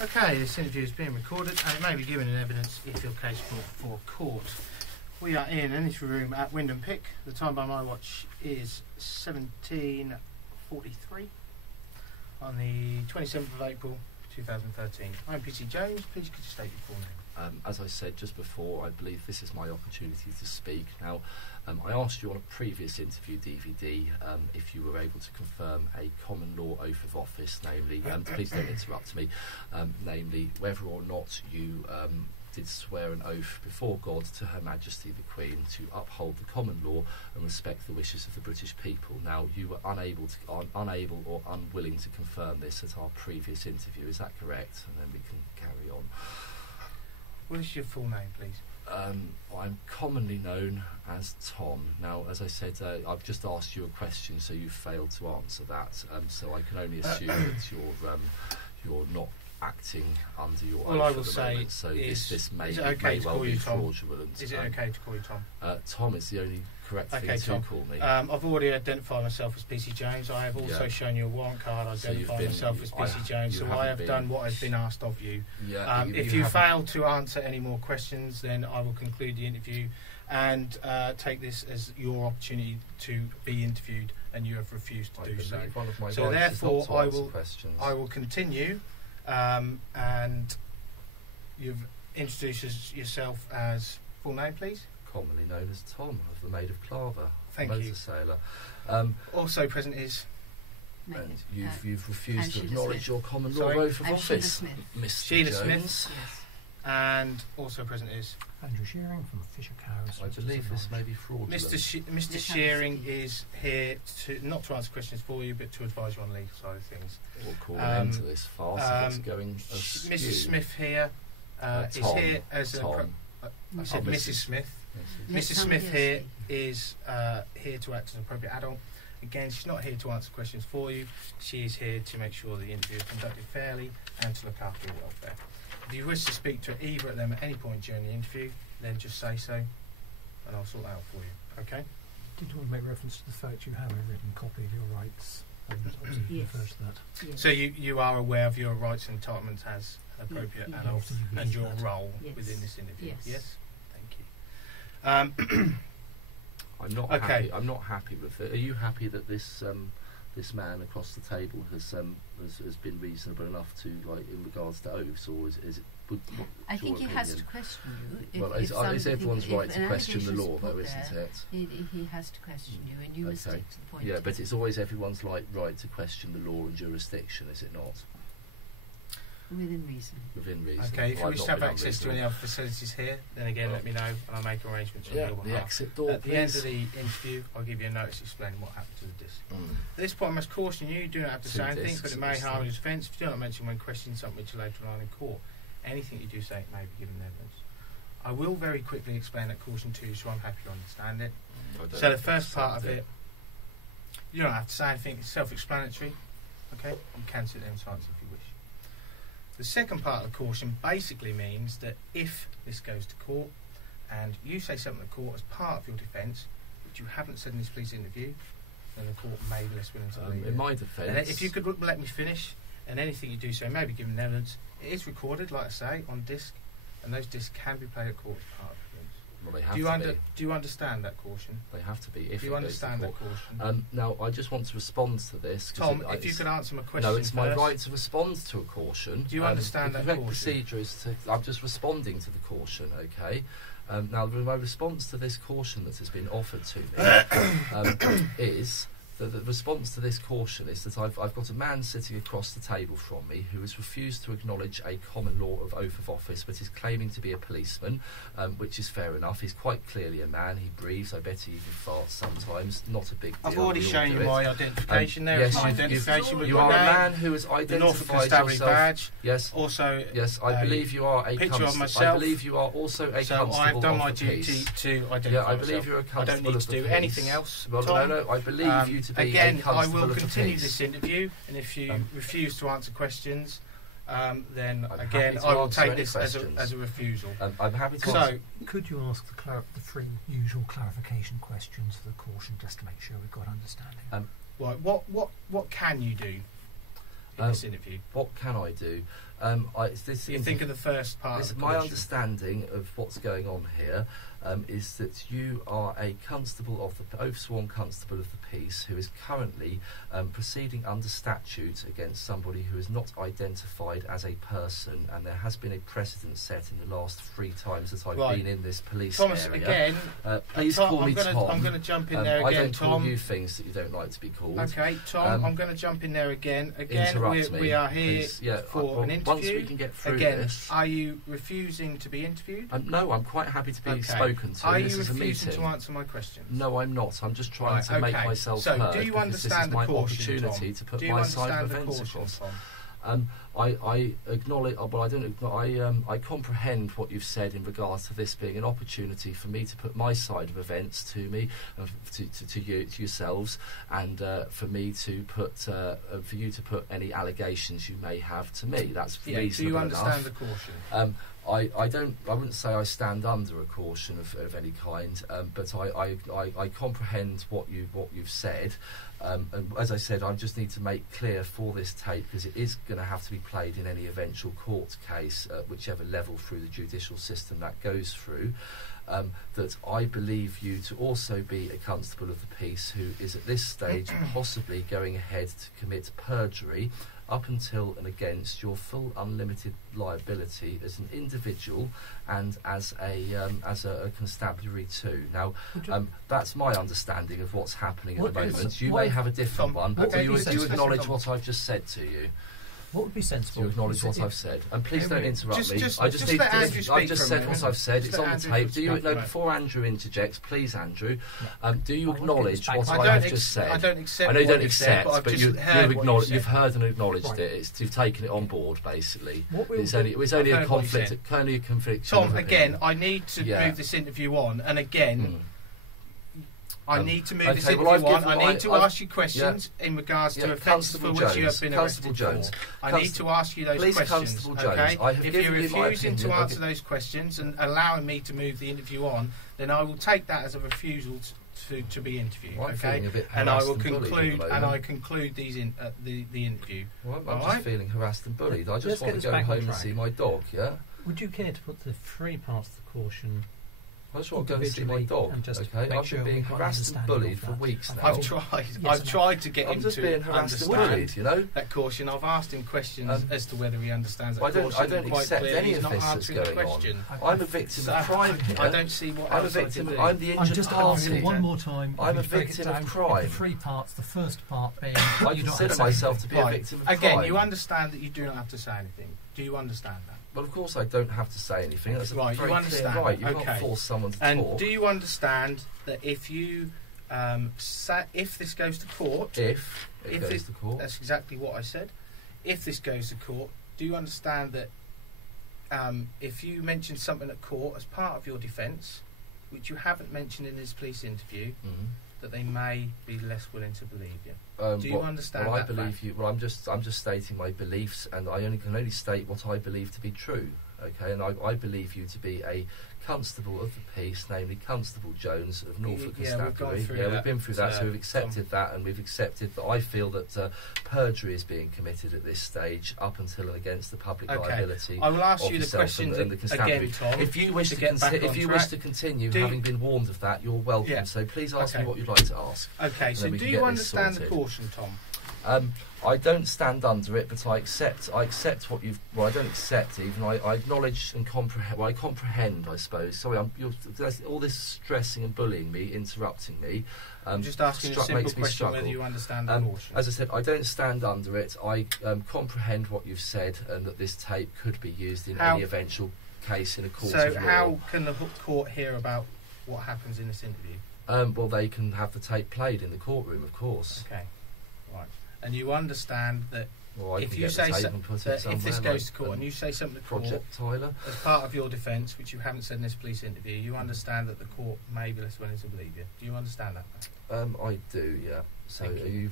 Okay, this interview is being recorded and it may be given in evidence if your case brought before court. We are in an interview room at Wyndham Pick. The time by my watch is 17:43 on the 27th of April 2013. I'm PC Jones. Please could you state your full name? As I said just before, I believe this is my opportunity to speak. Now, I asked you on a previous interview DVD if you were able to confirm a common law oath of office, namely, please don't interrupt me, namely whether or not you did swear an oath before God to Her Majesty the Queen to uphold the common law and respect the wishes of the British people. Now, you were unable or unwilling to confirm this at our previous interview. Is that correct? And then we can carry on. What is your full name, please? I'm commonly known as Tom. Now, as I said, I've just asked you a question, so you failed to answer that. So I can only assume that you're not acting under your oath. All I will say moment, so is, this may, is it okay may to well call be you Tom? fraudulent. Is it okay to call you Tom? Tom is the only correct Okay, thing to Tom. call me. I've already identified myself as PC Jones. I have also shown you a warrant card identifying myself as PC Jones, so I have done what has been asked of you. If you fail to answer any more questions, then I will conclude the interview and take this as your opportunity to be interviewed, and you have refused to do so. So therefore, I will continue, and you've introduced yourself as full name, please. Commonly known as Tom of the Maid of Claver, Thank motor you. sailor. Also present is. And you've refused to acknowledge your common law Sorry? oath of office, Mr. Sheila Jones. Smith. Yes. And also present is Andrew Shearing from Fisher Cowes. I believe this may be fraudulent. Mr. Shearing is here to not to answer questions for you, but to advise you on the legal side of things. We'll call an end to this farce if it's going askew. Mrs. Smith here is Tom, here as Tom. I said Mrs. Smith. Mrs. Smith here is here to act as an appropriate adult. Again, she's not here to answer questions for you. She is here to make sure the interview is conducted fairly and to look after your welfare. If you wish to speak to either of them at any point during the interview, then just say so, and I'll sort that out for you. Okay? Did you want to make reference to the fact you have a written copy of your rights? And obviously Yes. refers to that. Yes. So you are aware of your rights and entitlements as appropriate Yes. adult Yes. and your role Yes. within this interview. Yes. Thank you. I'm not Okay. happy. I'm not happy with it. Are you happy that this man across the table has been reasonable enough to, like, in regards to oaths, or is it? I think he has to question you. Well, it's everyone's right to question the law, though, isn't it? He has to question you, and you must stick to the point. Yeah, but it's always everyone's right to question the law and jurisdiction, is it not? Within reason. Within reason. Okay, if you Well, wish I've to have not been access to any unreasonable. other facilities here, then again let me know and I'll make arrangements on your The behalf. exit door, At the end please. of the interview, I'll give you a notice explaining what happened to the disc. Mm. At this point, I must caution you do not have to Two say anything, discs but it at may this harm time. your defence if you do not mention when questioning something which you later on in court. Anything you do say may be given evidence. I will very quickly explain that caution to you, so I'm happy you understand it. I don't So the first part of understand it, you don't have to say anything, it's self-explanatory. Okay, you can sit there in silence if you wish. The second part of the caution basically means that if this goes to court and you say something to court as part of your defence, which you haven't said in this police interview, then the court may be less willing to believe in it. my And defence, if you could let me finish, and anything you do say may be given evidence, it is recorded, like I say, on disc, and those discs can be played at court as part of evidence. well, they have to be. Do you understand that caution? They have to be. If Do you it goes to understand that court. caution? Now, I just want to respond to this. 'Cause Tom, if you could answer my question No, it's my first. right to respond to a caution. Do you understand the that correct caution? procedure is to. I'm just responding to the caution, okay? Now, my response to this caution that has been offered to me is that the response to this caution is that I've got a man sitting across the table from me who has refused to acknowledge a common law of oath of office, but is claiming to be a policeman, which is fair enough. He's quite clearly a man. He breathes. I bet he even farts sometimes. Not a big deal. I've already We all shown do you it. my identification there. Yes, It's my identification with you my are a name, man who has the Norfolk identified Constabulary yourself. badge. Yes. Also, Yes, I believe you are a picture of constable. myself. I believe you are also a so constable I've done of my the duty peace. to identify Yeah, I myself. believe you're a I constable don't need of to the do peace. anything else. Well, Tom. no, I believe you to be again, a constable I will of the continue peace. this interview, and if you refuse to answer questions, then I'm again happy to I will answer take any this questions. as a refusal. I'm happy to So, answer. Could you ask the three usual clarification questions for the caution, just to make sure we've got understanding? right, what can you do in this interview? What can I do? You think of the first part of the my understanding of what's going on here is that you are a constable of the oath-sworn constable of the peace who is currently proceeding under statute against somebody who is not identified as a person, and there has been a precedent set in the last 3 times that I've been in this police Thomas, area. Again, please call me Tom. I'm going to jump in there again, I don't Tom. call you things that you don't like to be called. Okay, Tom, I'm going to jump in there again. We are here for an interview. Once we can get through this. Are you refusing to be interviewed? No, I'm quite happy to be spoken to. Are you refusing to answer my questions? No, I'm not. I'm just trying to make myself heard. Do you understand this is the my caution, opportunity Tom? to put my side of events across. I acknowledge, but I don't. I comprehend what you've said in regards to this being an opportunity for me to put my side of events to me, to yourselves, and for me to put for you to put any allegations you may have to me. That's reasonable enough. Do you understand the caution? I don't. I wouldn't say I stand under a caution of any kind, but I comprehend what you've said. And as I said, I just need to make clear for this tape, because it is going to have to be played in any eventual court case, at whichever level through the judicial system that goes through, that I believe you to also be a constable of the peace who is at this stage possibly going ahead to commit perjury up until and against your full unlimited liability as an individual and as a constabulary too. Now, that's my understanding of what's happening at the moment. You may have a different one, but do you acknowledge what I've just said to you? What would be sensible? Do you acknowledge what I've said? And please don't interrupt me. I've just said what I've said. It's on the tape. Do you before Andrew interjects, please, Andrew? Do you acknowledge what I've just said? I don't accept. I know you don't accept, but you've heard and acknowledged it. You've taken it on board, basically. It's only a conflict. Only a conflict. Tom, again, I need to move this interview on, and again. I need to move this interview on. I need to ask you questions in regards to offences for which you have been arrested for. I need to ask you those questions. Okay? If you're refusing to answer those questions and allowing me to move the interview on, then I will take that as a refusal to be interviewed. Okay? And I will conclude the interview. Well, I'm just feeling harassed and bullied. I just want to go home and see my dog. Yeah. Would you care to put the 3 parts of the caution? I just want to go and see my dog. Okay, I've been being harassed and bullied for weeks now. I've tried to get him to understand that caution. I've asked him questions as to whether he understands that caution. I don't accept any of this that's going on. I'm a victim of crime here. I don't see what else I can do. I'm the injured party. One more time. I'm a victim of crime. The 3 parts. The first part being I consider myself to be a victim of crime. Again, you understand that you do not have to say anything. Do you understand that? Well, of course I don't have to say anything. That's right. You understand. Right. You can't force someone to talk. And do you understand that if you if this goes to court, if it goes to court, that's exactly what I said. If this goes to court, do you understand that if you mention something at court as part of your defence, which you haven't mentioned in this police interview, that they may be less willing to believe you? Do you understand that? I believe you. Well, I'm just stating my beliefs, and I can only state what I believe to be true. Okay, and I believe you to be a constable of the peace, namely Constable Jones of Norfolk Constabulary. We've been through that, so we've accepted that, and we've accepted that I feel that perjury is being committed at this stage up until and against the public liability. I will ask you the question again, Tom. If you wish to continue, having been warned of that, you're welcome. Yeah. So please ask me what you'd like to ask. Okay, so do you understand the caution, Tom? I don't stand under it, but I accept what you've. Well, I don't accept even. I acknowledge and comprehend. Well, I comprehend, I suppose. Sorry, all this stressing and bullying me, interrupting me. I'm just asking a simple question whether you understand the caution. As I said, I don't stand under it. I comprehend what you've said, and that this tape could be used in any eventual case in a court of law. So how can the court hear about what happens in this interview? Well, they can have the tape played in the courtroom, of course. Okay, right. And you understand that if you say if this goes to court and you say something to court as part of your defence, which you haven't said in this police interview, you understand that the court may be less willing to believe you. Do you understand that? I do, yeah. So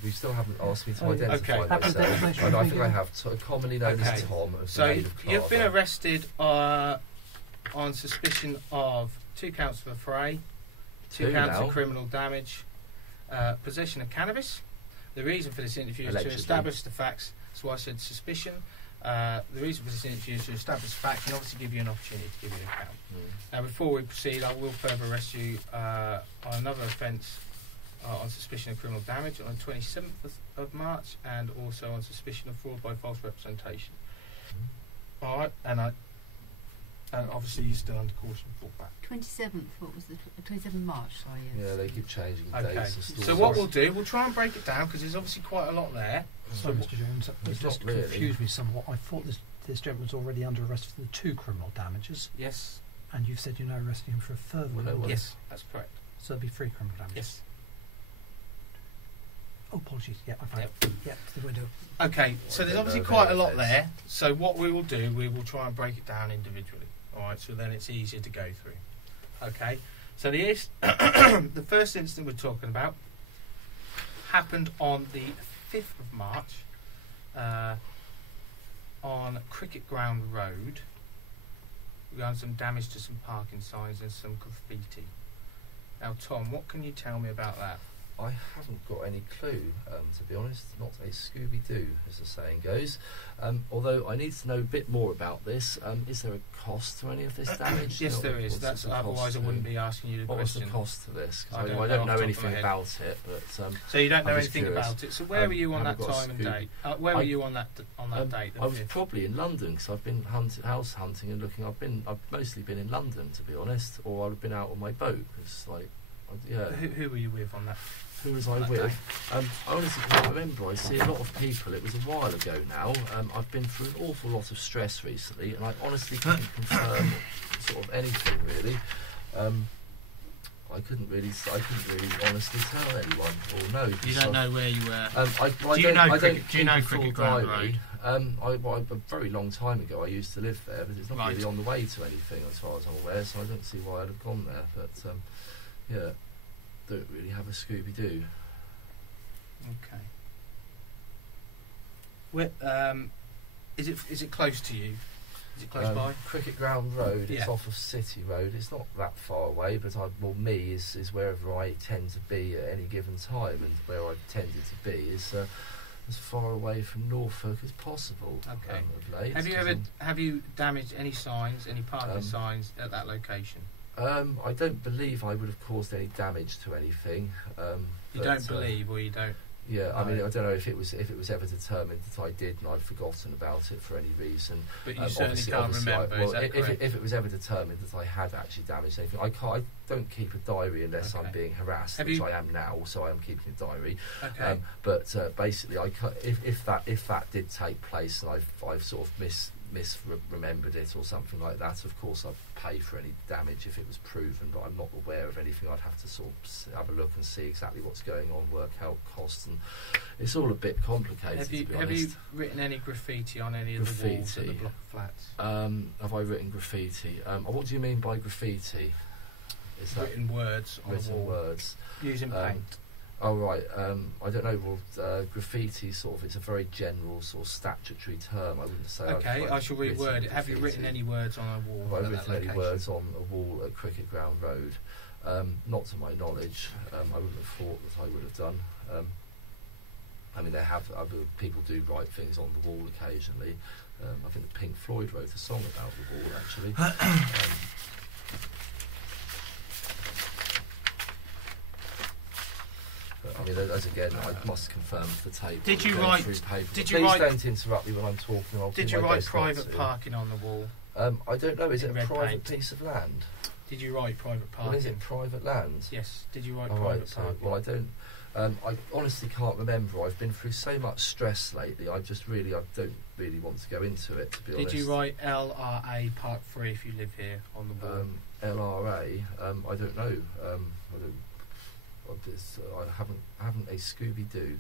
we still haven't asked me to identify myself. And I think I have commonly known as Tom. So you've been arrested on suspicion of 2 counts of affray, 2 counts of criminal damage, possession of cannabis. The reason for this interview is to establish the facts That's why I said suspicion. The reason for this interview is to establish fact and obviously give you an opportunity to give you an account. Now, before we proceed, I will further arrest you on another offence on suspicion of criminal damage on the 27th of March, and also on suspicion of fraud by false representation. All right, and obviously you're still under caution for back. 27th, what was the 27th March? Sorry. Yeah, they keep changing the Okay. dates. And So what we'll do, we'll try and break it down because there's obviously quite a lot there. Sorry, Mr. Jones, It's it just not really. confused me somewhat. I thought this gentleman's already under arrest for the 2 criminal damages, Yes. and you've said you're now arresting him for a further Well, no, one. Yes, that's correct. So it'll be 3 criminal damages. Yes. Oh, apologies. Yeah, I found it. Yeah, to the window. Okay, so there's obviously quite a lot there. So what we will do, we will try and break it down individually. All right, so then it's easier to go through. Okay, so the first incident we're talking about happened on the 5th of March on Cricket Ground Road. We had some damage to some parking signs and some graffiti. Now, Tom, what can you tell me about that? I haven't got any clue, to be honest. Not a Scooby-Doo, as the saying goes. Although I need to know a bit more about this. Is there a cost to any of this damage? Yes, there is. That's otherwise I wouldn't be asking you the question. What was the cost to this? I Because I don't don't know know off anything the top of about it. But so you don't know I'm just anything curious. about it. So where were you on that haven't got a time and Scooby- date? Where were you on that date? I was probably in London because I've been house hunting and looking. I've mostly been in London, to be honest, or I've been out on my boat. Cause Who were you with on that? Who was I with? I honestly can't remember. I see a lot of people. It was a while ago now. I've been through an awful lot of stress recently, and I honestly couldn't confirm sort of anything really. I couldn't really honestly tell anyone or know. You don't know where you were. Do you know Cricket Ground Road? A very long time ago, I used to live there, but it's not Right. really on the way to anything as far as I'm aware. So I don't see why I'd have gone there. But yeah, don't really have a Scooby-Doo. Okay. Where, is it close to you? Is it close by? Cricket Ground Road. Yeah. It's off of City Road. It's not that far away, but me is wherever I tend to be at any given time, and where I've tended to be is as far away from Norfolk as possible. Okay. Of late, Have you damaged any signs, any parking signs at that location? I don't believe I would have caused any damage to anything. You don't believe, or you don't? Yeah, I mean, I don't know if it was ever determined that I did and I'd forgotten about it for any reason. But you certainly can't remember. Is that correct? If it was ever determined that I had actually damaged anything, I don't keep a diary unless I'm being harassed, which I am now, so I am keeping a diary. Okay. But basically, if that did take place and I've sort of misremembered it or something like that, of course I'd pay for any damage if it was proven, but I'm not aware of anything. I'd have to sort of have a look and see exactly what's going on, work out costs, and it's all a bit complicated. Have you written any graffiti on any of the walls of the block of flats? Have I written graffiti? What do you mean by graffiti? Is that written words on the wall? Words Using paint. Oh right, I don't know. Well, graffiti it's a very general sort of statutory term. I wouldn't say. Okay, I shall reword it. Have you written any words on a wall? Have I written any words on a wall at Cricket Ground Road? Not to my knowledge. I wouldn't have thought that I would have done. I mean, other people do write things on the wall occasionally. I think the Pink Floyd wrote a song about the wall actually. I mean, as again, I must confirm for the tape. Did you write? Please don't interrupt me when I'm talking. Did you write private parking on the wall? I don't know. Is it a private paint? piece of land? Did you write private parking? Well, is it private land? Yes. Did you write private parking? Well, I don't. I honestly can't remember. I've been through so much stress lately. I don't really want to go into it. To be honest. Did you write LRA Park 3 if you live here on the wall? LRA. I don't know. I haven't a Scooby-Doo.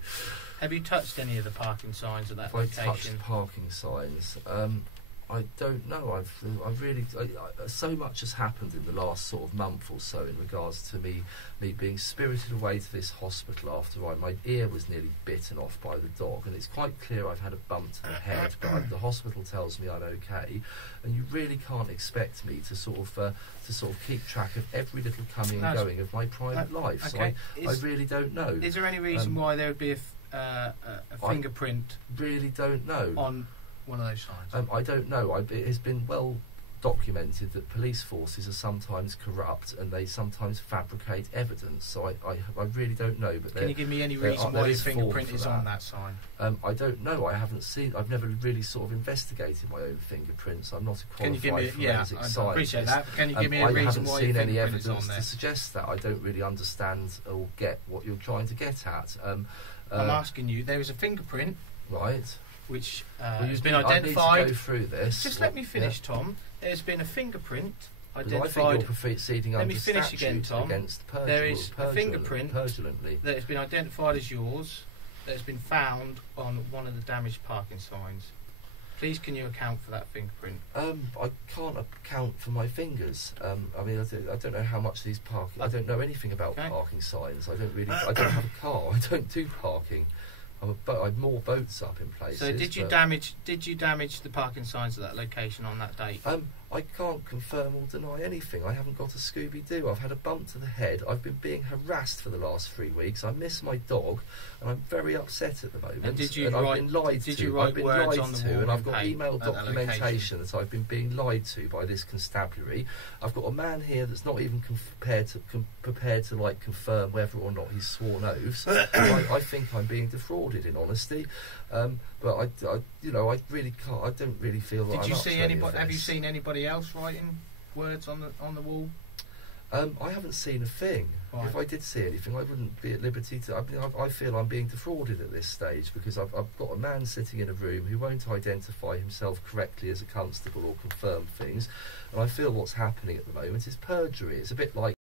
Have you touched any of the parking signs at that location? I touched parking signs. I don't know. I've really so much has happened in the last sort of month or so in regards to me being spirited away to this hospital after my ear was nearly bitten off by the dog, and it's quite clear I've had a bump to the head, but the hospital tells me I'm okay, and you really can't expect me to sort of keep track of every little coming and going of my private life. Okay. So I really don't know. Is there any reason why there would be a fingerprint? Really don't know. On one of those signs? I don't know. It has been well documented that police forces are sometimes corrupt and they sometimes fabricate evidence. So I really don't know. But can you give me any reason why your fingerprint is on that sign? I don't know. I haven't seen. I've never really sort of investigated my own fingerprints. I'm not a qualified forensic scientist. I appreciate that. Can you give me a reason why your fingerprint is on there? I haven't seen any evidence to suggest that. I don't really understand or get what you're trying to get at. I'm asking you. There is a fingerprint, right? Which has been identified. I need to go through this. Just let me finish, Tom. There's been a fingerprint identified. I think you're proceeding let under me finish again, Tom. Against there is a fingerprint that has been identified as yours that has been found on one of the damaged parking signs. Please, can you account for that fingerprint? I can't account for my fingers. I mean, I don't know how much these parking. I don't know anything about parking signs. I don't really. I don't have a car. I don't do parking. I have more boats up in places. So did you damage the parking signs at that location on that date? I can't confirm or deny anything. I haven't got a Scooby-Doo. I've had a bump to the head. I've been being harassed for the last 3 weeks. I miss my dog, and I'm very upset at the moment. And I've been lied to. Did you write words on the wall? And I've got email documentation that I've been being lied to by this constabulary. I've got a man here that's not even prepared to like confirm whether or not he's sworn oaths. I think I'm being defrauded, in honesty. But I really can't. I don't really feel like. Did you see anybody? Have you seen anybody else writing words on the wall? I haven't seen a thing. Right. If I did see anything, I wouldn't be at liberty to. I feel I'm being defrauded at this stage because I've got a man sitting in a room who won't identify himself correctly as a constable or confirm things, and I feel what's happening at the moment is perjury. It's a bit like